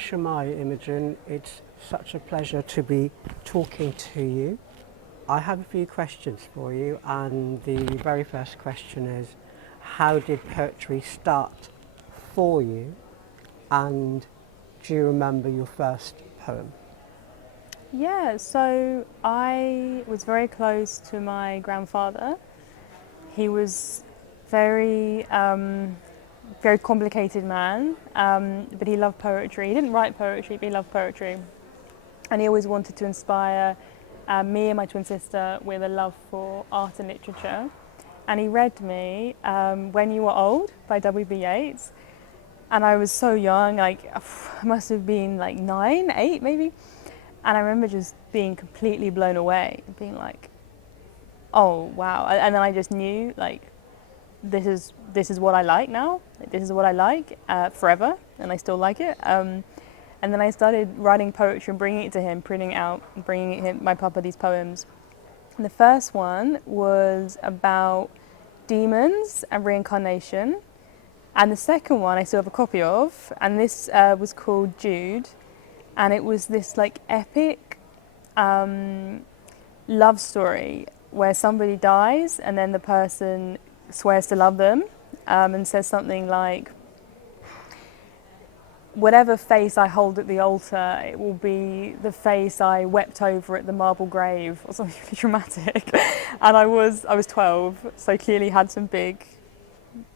Shemai, Imogen. It's such a pleasure to be talking to you. I have a few questions for you, and the very first question is, how did poetry start for you, and do you remember your first poem? Yeah, so I was very close to my grandfather. He was very, very complicated man, but he loved poetry. He didn't write poetry, but he loved poetry. And he always wanted to inspire me and my twin sister with a love for art and literature. And he read me When You Were Old by W.B. Yeats. And I was so young, like I must have been like 9, 8 maybe. And I remember just being completely blown away, being like, oh wow. And then I just knew like this is what I like now. This is what I like forever, and I still like it. And then I started writing poetry and bringing it to him, printing it out, and bringing him, my papa, these poems. And the first one was about demons and reincarnation. And the second one I still have a copy of, and this was called Jude. And it was this like epic love story where somebody dies and then the person swears to love them and says something like, whatever face I hold at the altar, it will be the face I wept over at the marble grave, or something really dramatic. And I was 12, so clearly had some big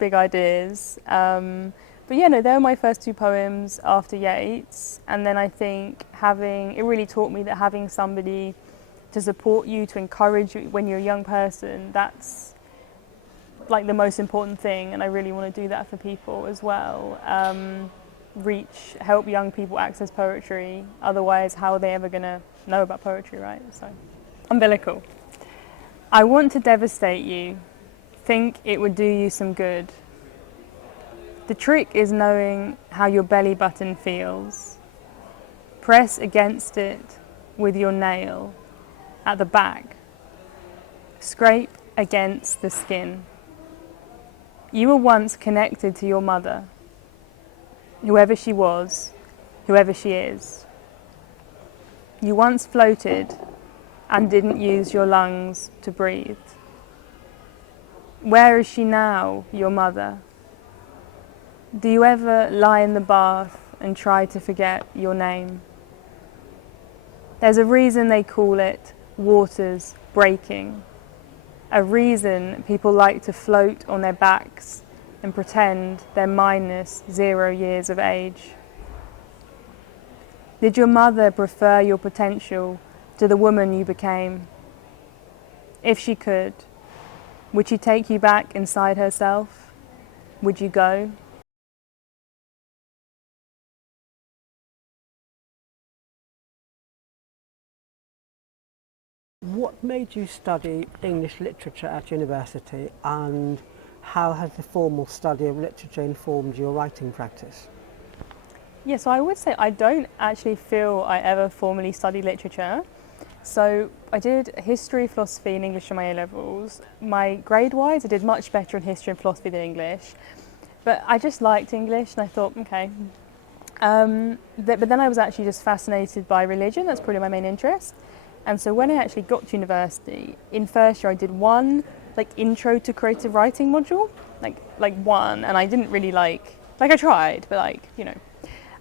ideas. But yeah, no, they were my first two poems after Yeats. And then I think it really taught me that having somebody to support you, to encourage you when you're a young person, that's like the most important thing. And I really want to do that for people as well. Help young people access poetry. Otherwise, how are they ever going to know about poetry, right? So, umbilical. I want to devastate you. Think it would do you some good. The trick is knowing how your belly button feels. Press against it with your nail at the back. Scrape against the skin. You were once connected to your mother, whoever she was, whoever she is. You once floated and didn't use your lungs to breathe. Where is she now, your mother? Do you ever lie in the bath and try to forget your name? There's a reason they call it waters breaking. A reason people like to float on their backs and pretend they're -0 years of age. Did your mother prefer your potential to the woman you became? If she could, would she take you back inside herself? Would you go? What made you study English literature at university, and how has the formal study of literature informed your writing practice? Yeah, so I would say I don't actually feel I ever formally studied literature. So I did history, philosophy and English in my A-levels. My grade-wise, I did much better in history and philosophy than English. But I just liked English and I thought, okay. But then I was actually just fascinated by religion. That's probably my main interest. And so when I actually got to university, in first year I did one like intro to creative writing module, like one, and I didn't really like I tried, but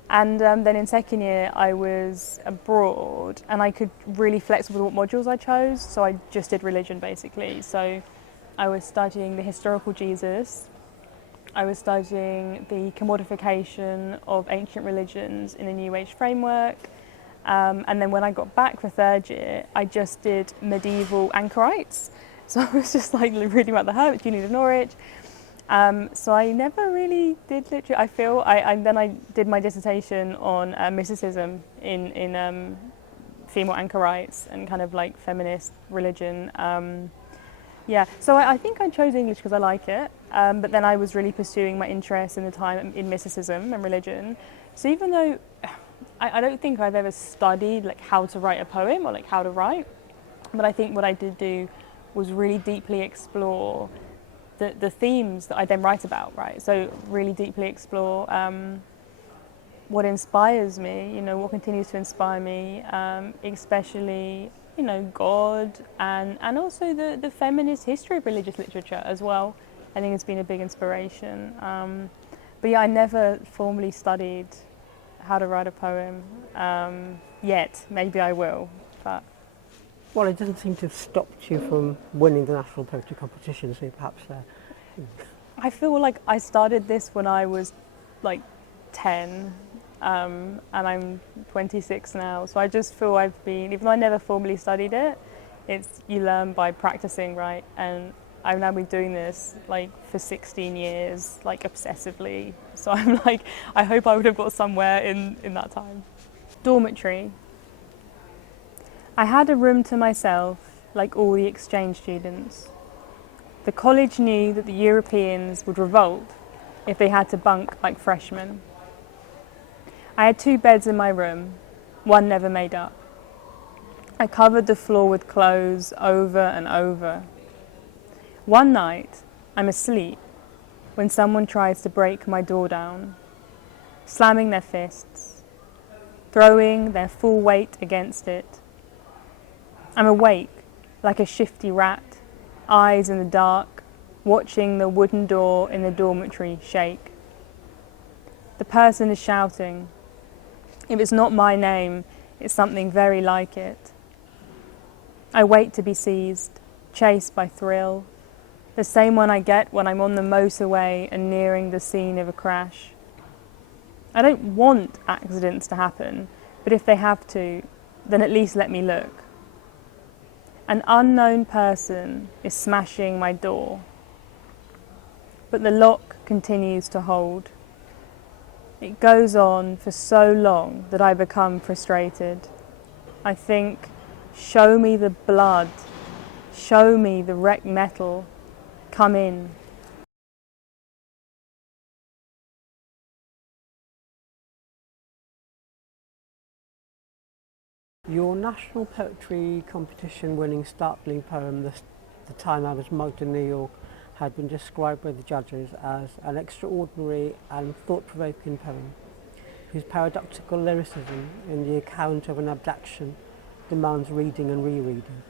And then in second year I was abroad and I could really flex with what modules I chose, so I just did religion basically. So I was studying the historical Jesus, I was studying the commodification of ancient religions in a New Age framework. And then when I got back for third year, I just did medieval anchorites. So I was just like reading about the hermits, Uni of Norwich. So I never really did literature. I feel then I did my dissertation on mysticism in female anchorites and kind of like feminist religion. So I think I chose English because I like it. But then I was really pursuing my interest in the time in mysticism and religion. So even though I don't think I've ever studied like how to write a poem or like how to write, but I think what I did do was really deeply explore the themes that I then write about, right? So really deeply explore what inspires me, what continues to inspire me, especially, God and also the feminist history of religious literature as well. I think it's been a big inspiration. But yeah, I never formally studied how to write a poem yet. Maybe I will, but... Well, it doesn't seem to have stopped you from winning the national poetry competition, so perhaps... I feel like I started this when I was like 10, and I'm 26 now, so I just feel I've been, even though I never formally studied it, you learn by practicing, right? And I've now been doing this like for 16 years, like obsessively. So I'm like, I hope I would have got somewhere in that time. Dormitory. I had a room to myself, like all the exchange students. The college knew that the Europeans would revolt if they had to bunk like freshmen. I had 2 beds in my room, one never made up. I covered the floor with clothes over and over. One night, I'm asleep when someone tries to break my door down, slamming their fists, throwing their full weight against it. I'm awake like a shifty rat, eyes in the dark, watching the wooden door in the dormitory shake. The person is shouting. If it's not my name, it's something very like it. I wait to be seized, chased by thrill, the same one I get when I'm on the motorway and nearing the scene of a crash. I don't want accidents to happen, but if they have to, then at least let me look. An unknown person is smashing my door, but the lock continues to hold. It goes on for so long that I become frustrated. I think, show me the blood, show me the wrecked metal, come in. Your national poetry competition winning startling poem, The Time I Was Mugged in New York, had been described by the judges as an extraordinary and thought-provoking poem, whose paradoxical lyricism in the account of an abduction demands reading and rereading.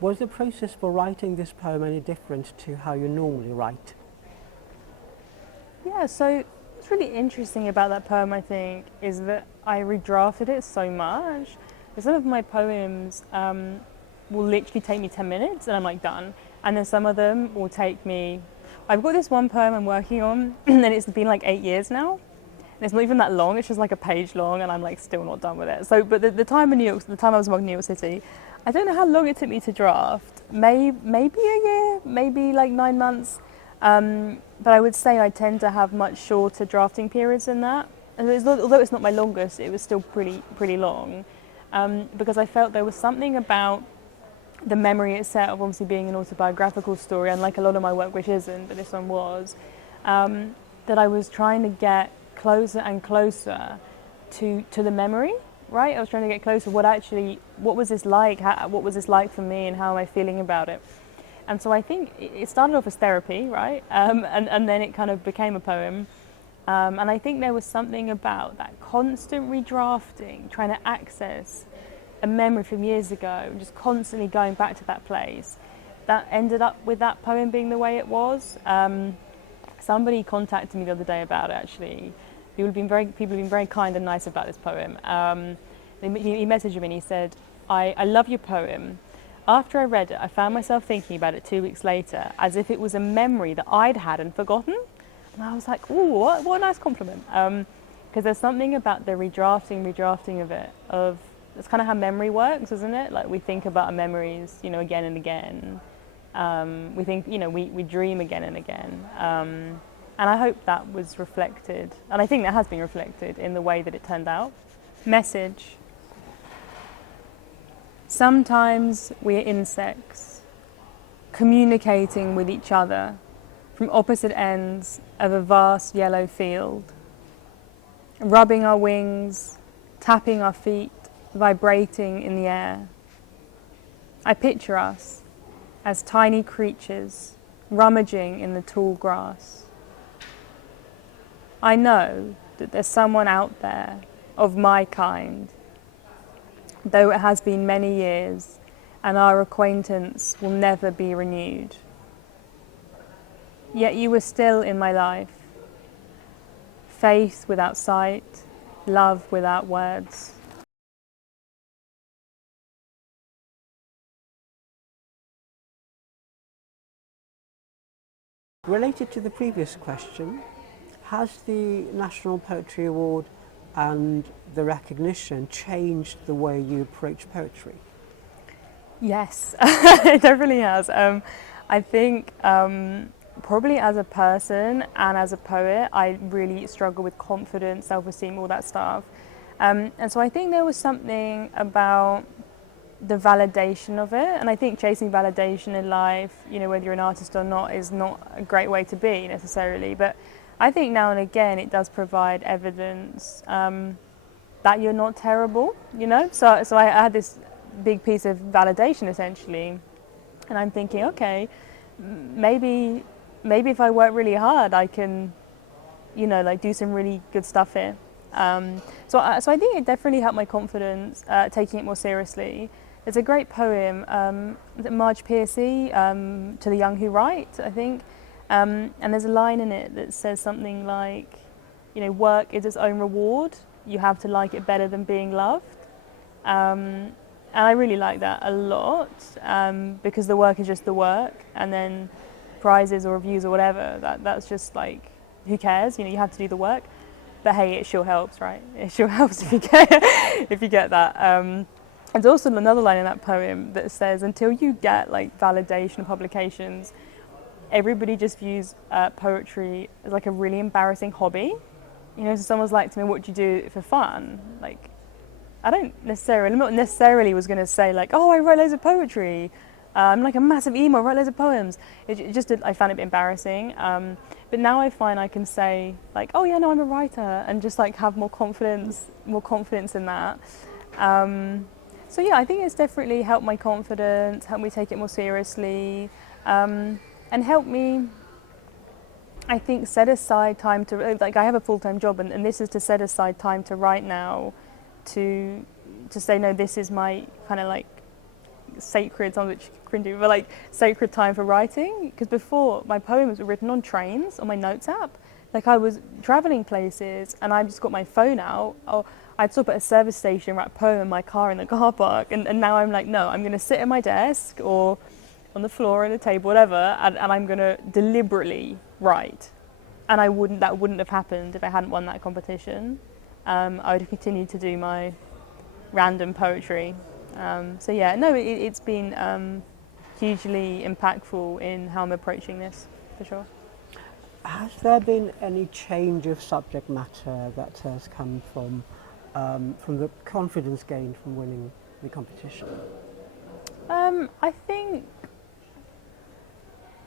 Was the process for writing this poem any different to how you normally write? Yeah, so what's really interesting about that poem, I think, is that I redrafted it so much. Some of my poems will literally take me 10 minutes and I'm like done. And then some of them will take me... I've got this one poem I'm working on and it's been like 8 years now. And it's not even that long, it's just like a page long and I'm like still not done with it. So, but the time I was in New York City, I don't know how long it took me to draft. Maybe a year, maybe like 9 months. But I would say I tend to have much shorter drafting periods than that. And although it's not my longest, it was still pretty long. Because I felt there was something about the memory itself, obviously being an autobiographical story, unlike a lot of my work, which isn't, but this one was, that I was trying to get closer and closer to the memory, right? I was trying to get closer. What was this like? What was this like for me, and how am I feeling about it? And so I think it started off as therapy, right? And then it kind of became a poem. And I think there was something about that constant redrafting, trying to access a memory from years ago, just constantly going back to that place, that ended up with that poem being the way it was. Somebody contacted me the other day about it, actually. People have been very kind and nice about this poem. He messaged me and he said, I love your poem. After I read it, I found myself thinking about it 2 weeks later, as if it was a memory that I'd had and forgotten. And I was like, ooh, what a nice compliment. Because there's something about the redrafting of it, that's kind of how memory works, isn't it? Like we think about our memories, again and again. We think, we dream again and again. And I hope that was reflected, and I think that has been reflected in the way that it turned out. Message. Sometimes we're insects, communicating with each other from opposite ends of a vast yellow field, rubbing our wings, tapping our feet, vibrating in the air. I picture us as tiny creatures rummaging in the tall grass. I know that there's someone out there of my kind, though it has been many years, and our acquaintance will never be renewed. Yet you were still in my life. Faith without sight, love without words. Related to the previous question, has the National Poetry Award and the recognition changed the way you approach poetry? Yes, it definitely has. I think probably as a person and as a poet, I really struggle with confidence, self-esteem, all that stuff. And so I think there was something about the validation of it. And I think chasing validation in life, you know, whether you're an artist or not, is not a great way to be necessarily. But I think now and again it does provide evidence that you're not terrible, you know? So I had this big piece of validation essentially. And I'm thinking, okay, maybe if I work really hard, I can, you know, like do some really good stuff here. So I think it definitely helped my confidence, taking it more seriously. There's a great poem, Marge Piercy, To the Young Who Write, I think, and there's a line in it that says something like, you know, work is its own reward. You have to like it better than being loved. And I really like that a lot, because the work is just the work, and then prizes or reviews or whatever, that's just like, who cares? You know, you have to do the work. But hey, it sure helps, right? It sure helps if you get that. There's also another line in that poem that says, until you get like validation of publications, everybody just views poetry as like a really embarrassing hobby. You know, so someone's like to me, what do you do for fun? Like, I'm not necessarily was going to say like, oh, I write loads of poetry. I'm like a massive emo, write loads of poems. I found it a bit embarrassing. But now I find I can say like, oh yeah, no, I'm a writer, and just like have more confidence in that. So yeah, I think it's definitely helped my confidence, helped me take it more seriously, and helped me, I think, set aside time to, like I have a full-time job, and this is to set aside time to write now, to say, no, this is my kind of like sacred, sounds a bit cringy, but like sacred time for writing. Because before, my poems were written on trains on my notes app. Like I was traveling places and I just got my phone out, or I'd stop at a service station, write a poem in my car in the car park, and now I'm like, no, I'm going to sit at my desk or on the floor or the table, whatever, and I'm going to deliberately write. And that wouldn't have happened if I hadn't won that competition. I would have continued to do my random poetry. So yeah, no, it's been hugely impactful in how I'm approaching this, for sure. Has there been any change of subject matter that has come from the confidence gained from winning the competition? I think,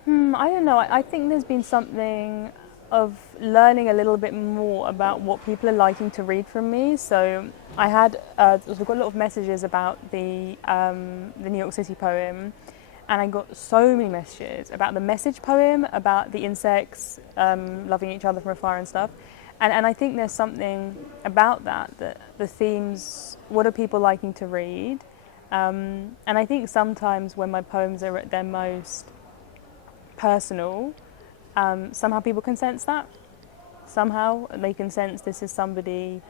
I don't know, I think there's been something of learning a little bit more about what people are liking to read from me. So I had, we've got a lot of messages about the New York City poem, and I got so many messages about the message poem, about the insects loving each other from afar and stuff. And I think there's something about that the themes, what are people liking to read? And I think sometimes when my poems are at their most personal, somehow people can sense that. Somehow they can sense this is somebody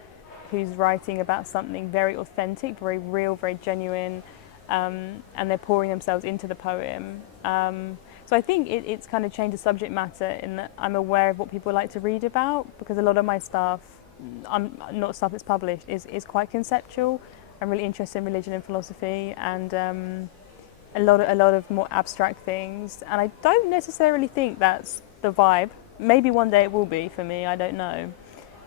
who's writing about something very authentic, very real, very genuine, and they're pouring themselves into the poem. So I think it's kind of changed the subject matter in that I'm aware of what people like to read about, because a lot of my stuff, not stuff that's published, is quite conceptual. I'm really interested in religion and philosophy, and a lot of more abstract things. And I don't necessarily think that's the vibe. Maybe one day it will be for me, I don't know.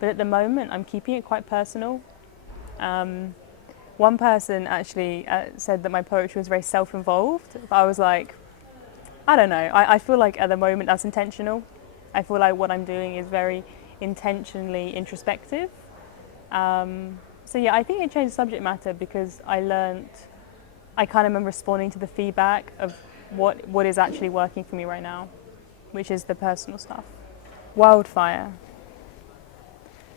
But at the moment, I'm keeping it quite personal. One person actually said that my poetry was very self-involved. But I was like, I don't know. I feel like at the moment that's intentional. I feel like what I'm doing is very intentionally introspective. So yeah, I think it changed the subject matter because I kind of am responding to the feedback of what is actually working for me right now, which is the personal stuff. Wildfire.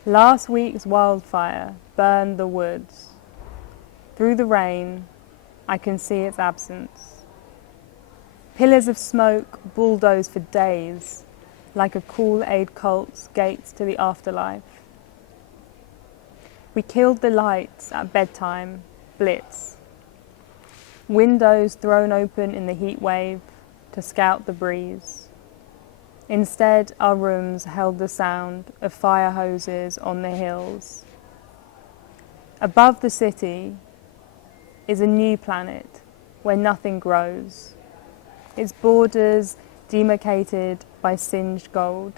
Last week's wildfire burned the woods. Through the rain, I can see its absence. Pillars of smoke bulldoze for days, like a Kool-Aid cult's gates to the afterlife. We killed the lights at bedtime, blitz. Windows thrown open in the heat wave to scout the breeze. Instead, our rooms held the sound of fire hoses on the hills. Above the city is a new planet where nothing grows, its borders demarcated by singed gold.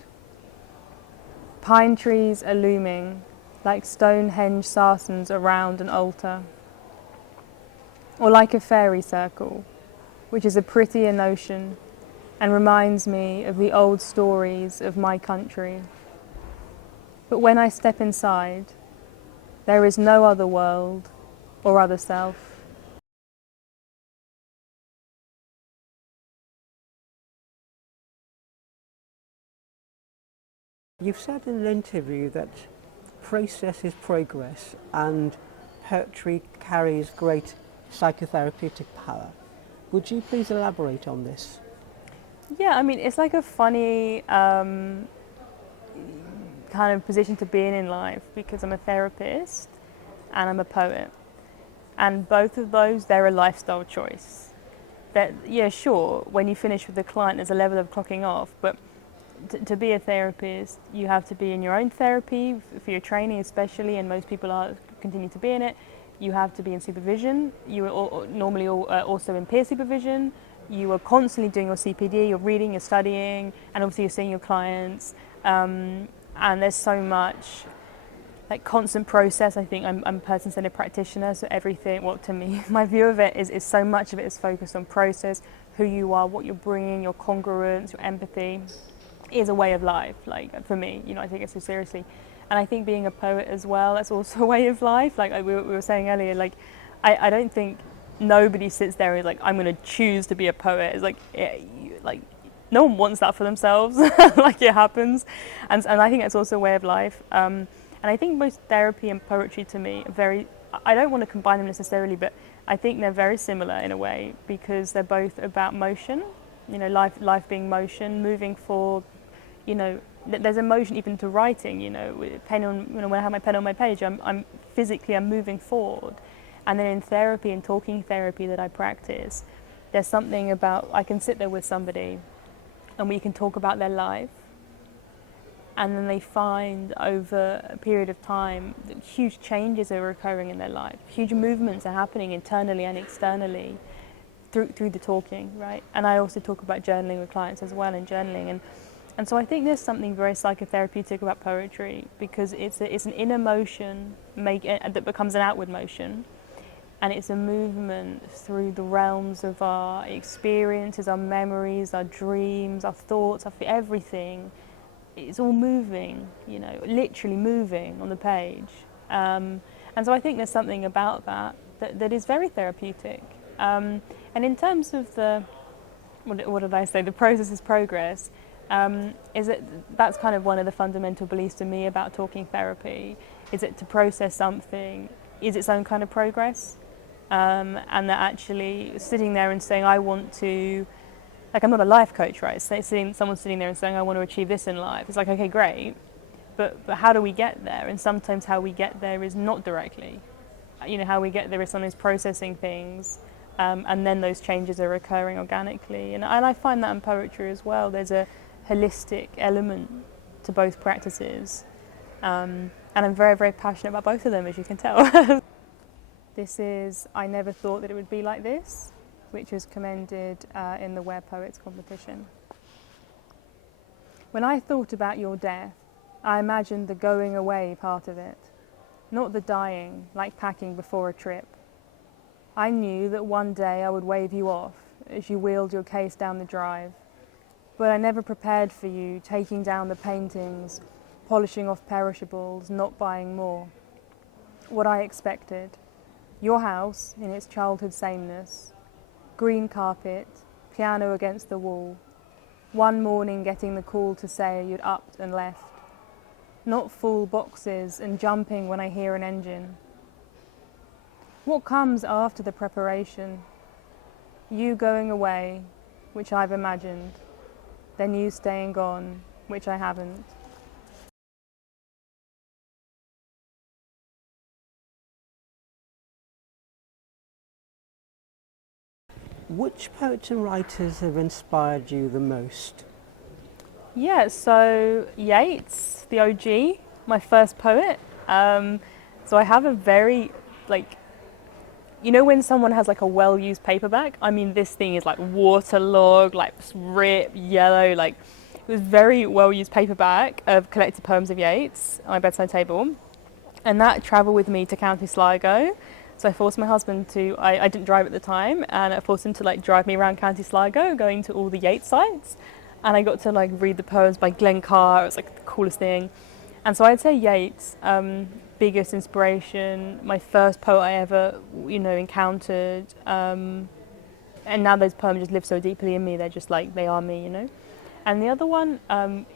Pine trees are looming like Stonehenge sarcens around an altar, or like a fairy circle, which is a prettier notion and reminds me of the old stories of my country. But when I step inside, there is no other world or other self. You've said in an interview that process is progress and poetry carries great psychotherapeutic power. Would you please elaborate on this? Yeah, I mean, it's like a funny kind of position to be in life, because I'm a therapist and I'm a poet. And both of those, they're a lifestyle choice. That, yeah, sure, when you finish with the client, there's a level of clocking off, but to be a therapist, you have to be in your own therapy for your training, especially, and most people are continue to be in it. You have to be in supervision. You are normally also in peer supervision. You are constantly doing your CPD. You're reading, you're studying, and obviously you're seeing your clients. And there's so much like constant process. I think I'm a person-centered practitioner, so everything, well, to me, my view of it is so much of it is focused on process, who you are, what you're bringing, your congruence, your empathy. Is a way of life, like for me, I take it so seriously. And I think being a poet as well, that's also a way of life. Like we were saying earlier, like I don't think nobody sits there and is like, I'm going to choose to be a poet. It's like, like no one wants that for themselves. Like it happens. And I think that's also a way of life. And I think most therapy and poetry to me are I don't want to combine them necessarily, but I think they're very similar in a way, because they're both about motion, life being motion, moving forward. There's emotion even to writing. Pen on. When I have my pen on my page, I'm physically moving forward. And then in therapy and talking therapy that I practice, there's something about I can sit there with somebody, and we can talk about their life, and then they find over a period of time that huge changes are occurring in their life, huge movements are happening internally and externally through the talking, right? And I also talk about journaling with clients as well, and journaling. And so I think there's something very psychotherapeutic about poetry, because it's an inner motion that becomes an outward motion, and it's a movement through the realms of our experiences, our memories, our dreams, our thoughts, everything. It's all moving, literally moving on the page. And so I think there's something about that is very therapeutic. And in terms of what did I say? The process is progress. That's kind of one of the fundamental beliefs to me about talking therapy. Is it to process something is its own kind of progress, and that actually sitting there and saying I want to, like, I'm not a life coach, right? Someone's sitting there and saying I want to achieve this in life. It's like, okay, great, but how do we get there? And sometimes how we get there is not directly. How we get there is sometimes processing things. And then those changes are occurring organically. And I find that in poetry as well. There's a holistic element to both practices. And I'm very, very passionate about both of them, as you can tell. This is I Never Thought That It Would Be Like This, which was commended in the Where Poets competition. When I thought about your death, I imagined the going away part of it, not the dying, like packing before a trip. I knew that one day I would wave you off as you wheeled your case down the drive, but I never prepared for you taking down the paintings, polishing off perishables, not buying more. What I expected, your house in its childhood sameness, green carpet, piano against the wall, one morning getting the call to say you'd upped and left. not full boxes and jumping when I hear an engine. What comes after the preparation? You going away, which I've imagined, then you staying gone, which I haven't. Which poets and writers have inspired you the most? Yeah, so Yeats, the OG, my first poet. So I have a very, like, you know when someone has like a well-used paperback? I mean, this thing is like waterlogged, like ripped, yellow, like it was very well-used paperback of collected poems of Yeats on my bedside table. And that travelled with me to County Sligo. So I forced my husband to, I didn't drive at the time, and I forced him to like drive me around County Sligo, going to all the Yeats sites. And I got to like read the poems by Glenn Carr. It was like the coolest thing. And so I'd say Yeats, biggest inspiration, my first poet I ever, encountered. And now those poems just live so deeply in me. They're just like, they are me. And the other one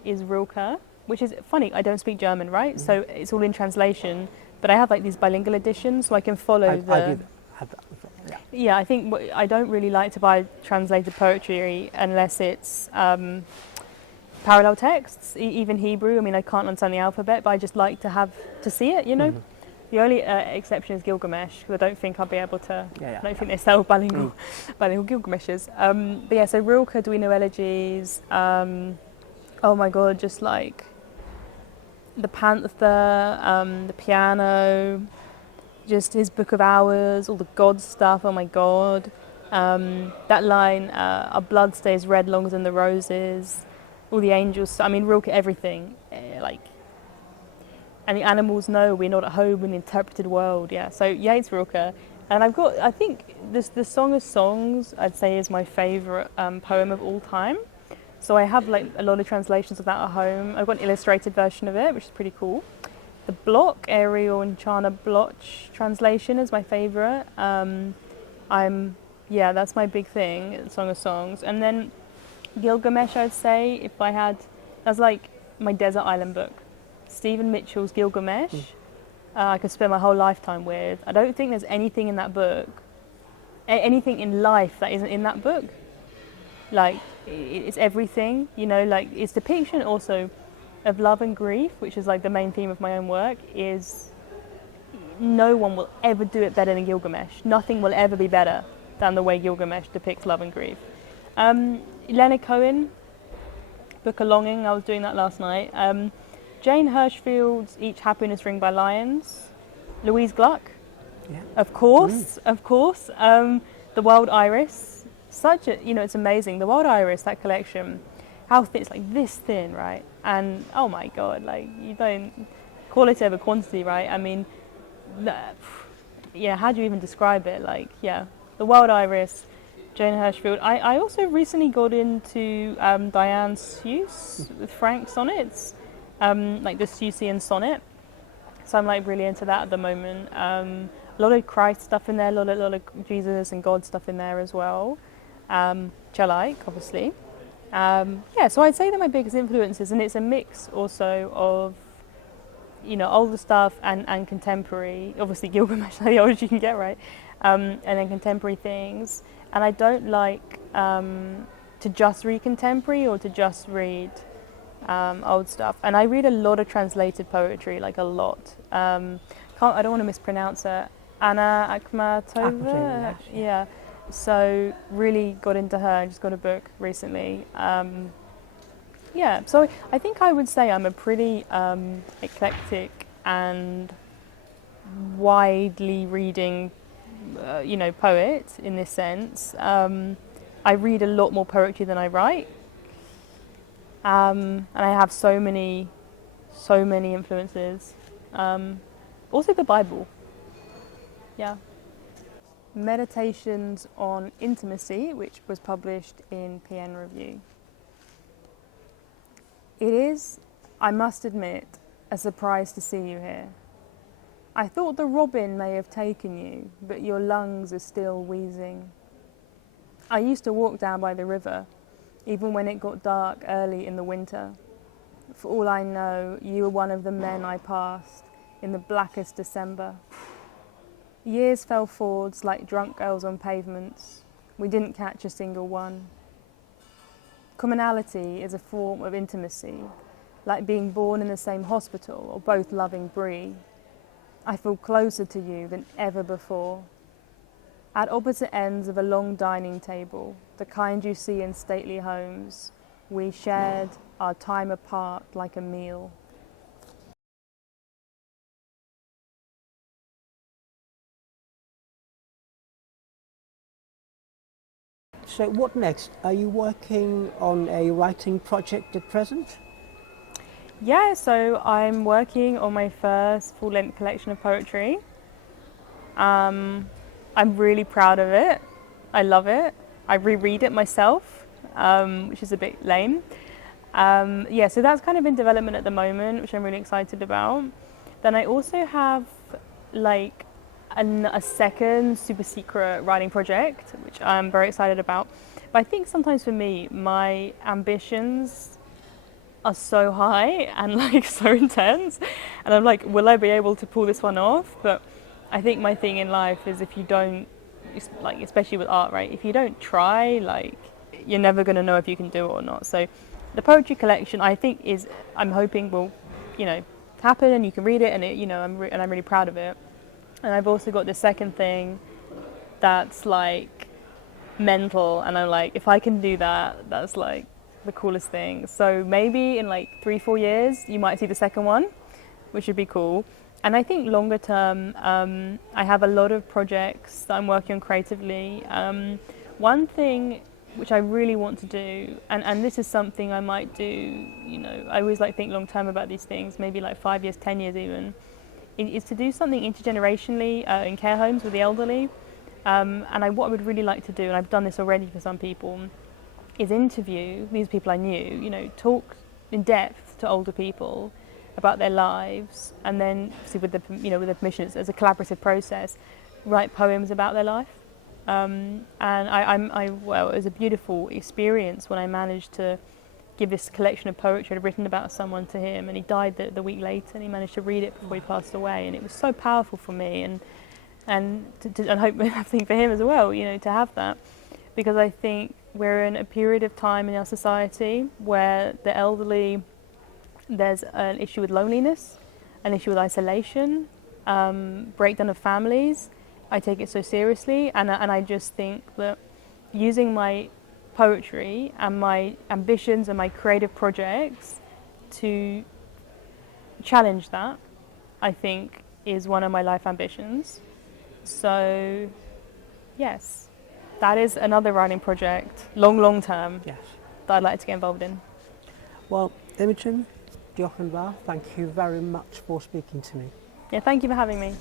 is Rilke, which is funny. I don't speak German, right? So it's all in translation. But I have like these bilingual editions, so I can follow I do have that. Yeah. Yeah, I think I don't really like to buy translated poetry unless it's parallel texts, even Hebrew. I mean, I can't understand the alphabet, but I just like to see it. The only exception is Gilgamesh, because I don't think I'll be able to. I don't think they sell bilingual Gilgameshes. But yeah, so Rilke, Do We Know Elegies? Oh my God, just like the Panther, the piano, just his Book of Hours, all the God stuff. Oh my God, that line, "Our blood stays red longer than the roses." All the angels. I mean, Rilke, everything. And the animals know we're not at home in the interpreted world. Yeah. So Yeats, Rilke, and I think the Song of Songs, I'd say, is my favourite poem of all time. So I have like a lot of translations of that at home. I've got an illustrated version of it, which is pretty cool. The Block, Ariel and Chana Bloch translation is my favourite. That's my big thing, Song of Songs. And then Gilgamesh, I'd say, that's like my desert island book. Stephen Mitchell's Gilgamesh, I could spend my whole lifetime with. I don't think there's anything in that book, anything in life that isn't in that book. Like, it's everything, like its depiction also of love and grief, which is like the main theme of my own work, is no one will ever do it better than Gilgamesh. Nothing will ever be better than the way Gilgamesh depicts love and grief. Leonard Cohen, Book of Longing, I was doing that last night. Jane Hirschfield's Each Happiness Ring by Lions. Louise Gluck, of course. The Wild Iris, it's amazing. The Wild Iris, that collection, how thin, it's like this thin, right? And oh my God, like you don't, quality over quantity, right? I mean, how do you even describe it? Like, The Wild Iris, Jane Hirschfield. I also recently got into Diane Seuss with Frank sonnets, like the Seussian sonnet. So I'm like really into that at the moment. A lot of Christ stuff in there, a lot of Jesus and God stuff in there as well, which I like, obviously. So I'd say they're my biggest influences, and it's a mix also of, older stuff and contemporary. Obviously, Gilgamesh, the oldest you can get, right? And then contemporary things. And I don't like to just read contemporary or to just read old stuff. And I read a lot of translated poetry, like a lot. I don't want to mispronounce it. Anna Akhmatova. Yeah. So really got into her and just got a book recently. So I think I would say I'm a pretty eclectic and widely reading, poet in this sense. I read a lot more poetry than I write. And I have so many influences. Also the Bible. Yeah. Meditations on Intimacy, which was published in PN Review. It is, I must admit, a surprise to see you here. I thought the robin may have taken you, but your lungs are still wheezing. I used to walk down by the river, even when it got dark early in the winter. For all I know, you were one of the men I passed in the blackest December. Years fell forwards like drunk girls on pavements. We didn't catch a single one. Commonality is a form of intimacy, like being born in the same hospital or both loving brie. I feel closer to you than ever before. At opposite ends of a long dining table, the kind you see in stately homes, we shared our time apart like a meal. So what next? Are you working on a writing project at present? Yeah, so I'm working on my first full-length collection of poetry. I'm really proud of it. I love it. I reread it myself, which is a bit lame. Yeah, so that's kind of in development at the moment, which I'm really excited about. Then I also have like a second super secret writing project, which I'm very excited about. But I think sometimes for me, my ambitions are so high and like so intense, and I'm like, will I be able to pull this one off? But I think my thing in life is if you don't, like especially with art, right? If you don't try, like you're never going to know if you can do it or not. So the poetry collection, I think, is I'm hoping will, you know, happen and you can read it, and it, you know, I'm really proud of it. And I've also got the second thing that's like mental, and I'm like, if I can do that, that's like the coolest thing. So maybe in like 3-4 years you might see the second one, which would be cool. And I think longer term, I have a lot of projects that I'm working on creatively. One thing which I really want to do, and this is something I might do, you know, I always like think long term about these things, maybe like 5 years, 10 years even, is to do something intergenerationally in care homes with the elderly. What I would really like to do, and I've done this already for some people, is interview these people I knew, you know, talk in depth to older people about their lives, and then obviously with the, you know, with the permission, as a collaborative process, write poems about their life. Well, it was a beautiful experience when I managed to give this collection of poetry I'd written about someone to him, and he died the week later, and he managed to read it before he passed away, and it was so powerful for me, and hope I think for him as well, you know, to have that, because I think we're in a period of time in our society where the elderly, there's an issue with loneliness, an issue with isolation, breakdown of families. I take it so seriously, and I just think that using my poetry and my ambitions and my creative projects to challenge that, I think, is one of my life ambitions. So, yes, that is another writing project, long term, Yes. that I'd like to get involved in. Well, Imogen, Diolch yn fawr. Thank you very much for speaking to me. Yeah, thank you for having me.